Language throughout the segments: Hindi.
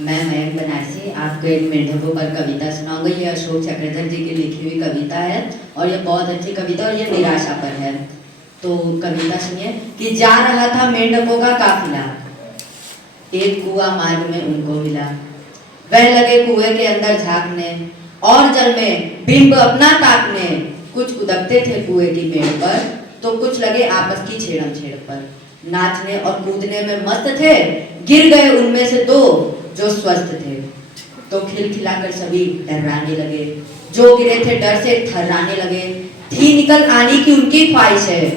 मैं मयंक बनारसी आपको एक मेंढकों पर कविता सुनाऊंगा। ये अशोक चक्रधर जी की लिखी हुई कविता है और ये बहुत अच्छी कविता और ये निराशा पर है। तो कविता सुनिए कि जा रहा था मेंढकों का काफिला, एक कुआं मार्ग में उनको मिला। वह लगे कुएं के अंदर झांकने और जल में बिंब अपना ताकने। कुछ उदकते थे कुएं की मेड़ पर तो कुछ लगे आपस की छेड़म छेड़ पर। नाचने और कूदने में मस्त थे, गिर गए उनमें से दो जो स्वस्थ थे। तो खिलखिलाकर सभी डराने लगे, जो गिरे थे डर से थर्राने लगे। थी निकल आने की उनकी ख्वाहिश है,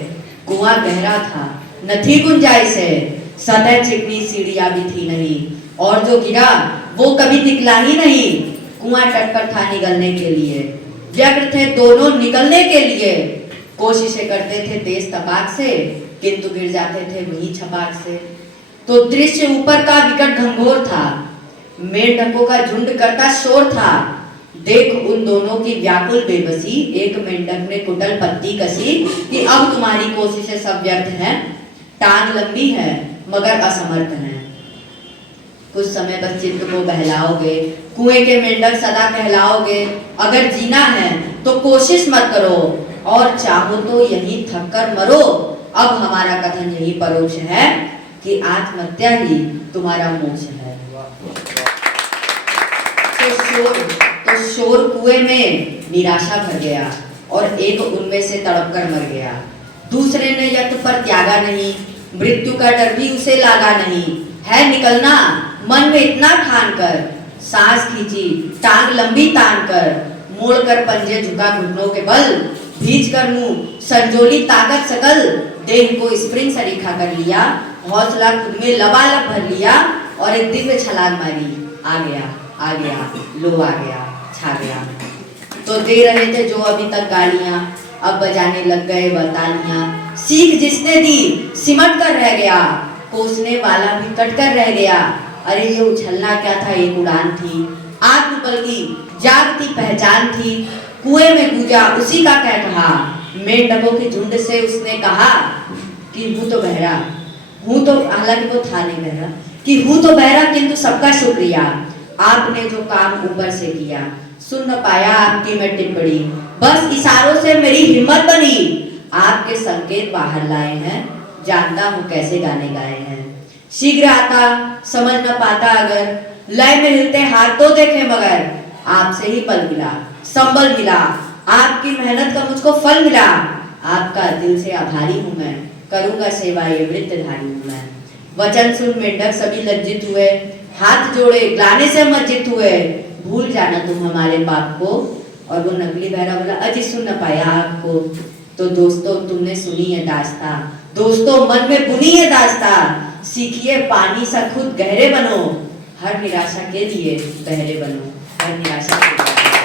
कुआं गहरा था न थी गुंजाइश है। सतह चिकनी सीढ़ियां भी थी नहीं और जो गिरा वो कभी निकला ही नहीं। कुआं तट पर था निकलने के लिए, व्यग्र थे दोनों निकलने के लिए। कोशिशें करते थे तेज तपाक से, किंतु गिर जाते थे वही छपाक से। तो दृश्य ऊपर का विकट घंघोर था, मेंढकों का झुंड करता शोर था। देख उन दोनों की व्याकुल बेबसी, एक मेंढक ने कुटल पत्ती कसी कि अब तुम्हारी कोशिशें सब व्यर्थ हैं। टांग लंबी है मगर असमर्थ हैं। कुछ समय बस चित्त को बहलाओगे, कुएं के मेंढक सदा कहलाओगे। अगर जीना है तो कोशिश मत करो और चाहो तो यही थक कर मरो। अब हमारा कथन यही परोक्ष है कि आत्महत्या ही तुम्हारा मोक्ष है। तो शोर कुएं में निराशा भर गया और एक उनमें से तड़प कर मर गया। दूसरे ने यत्न पर त्यागा नहीं, मृत्यु का डर भी उसे लागा नहीं। है निकलना मन में इतना ठान कर, सांस खींची टांग लंबी तान कर। मोड़ कर पंजे झुका घुटनों के बल, भीज कर मुंह संजोली ताकत सकल। देह को स्प्रिंग सरीखा कर लिया, हौसला खुद में लबालब भर लिया और एक दिव्य छलांग मारी। आ गया लो आ गया छा गया। तो दे रहे थे जो अभी तक गालियां, अब बजाने लग गए बतालियां। सीख जिसने दी सिमट कर रह गया, कोसने वाला भी कट कर रह गया। अरे ये उछलना क्या था, एक उड़ान थी। आत्मबल की जागती पहचान थी, कुएं में गूंजा उसी का कह कहा। मेंढकों के झुंड से उसने कहा कि हूं तो बहरा हूं, तो हालांकि वो था नहीं बहरा, कि हूं तो बहरा किंतु सबका शुक्रिया। आपने जो काम ऊपर से किया, सुन न पाया आपकी मैं टिप्पणी। बस इशारों से मेरी हिम्मत बनी, आपके संकेत बाहर लाए हैं, जानता हूं कैसे गाने गाए हैं। शीघ्र आता समझ न पाता अगर, लय में हिलते हाथ तो देखे मगर। आपसे ही बल मिला संबल मिला, आपकी मेहनत का मुझको फल मिला। आपका दिल से आभारी हूं मैं, करूंगा सेवा ये वृत्तधारी हूं मैं। वचन सुन मेंढक सभी लज्जित हुए, हाथ जोड़े ग्लानि से मज्जित हुए। भूल जाना तुम हमारे पाप को। और वो नकली बहरा बोला अजी सुन न पाया आपको। तो दोस्तों तुमने सुनी है दास्ता, दोस्तों मन में बुनी है दास्ता। सीखिए पानी सा खुद गहरे बनो, हर निराशा के लिए बहरे बनो, हर निराशा के लिए।